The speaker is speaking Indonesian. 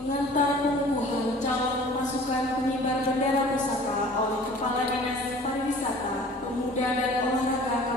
Pengantar pengukuhan calon pasukan pengibar bendera pusaka oleh Kepala Dinas Pariwisata, Pemuda dan Olahraga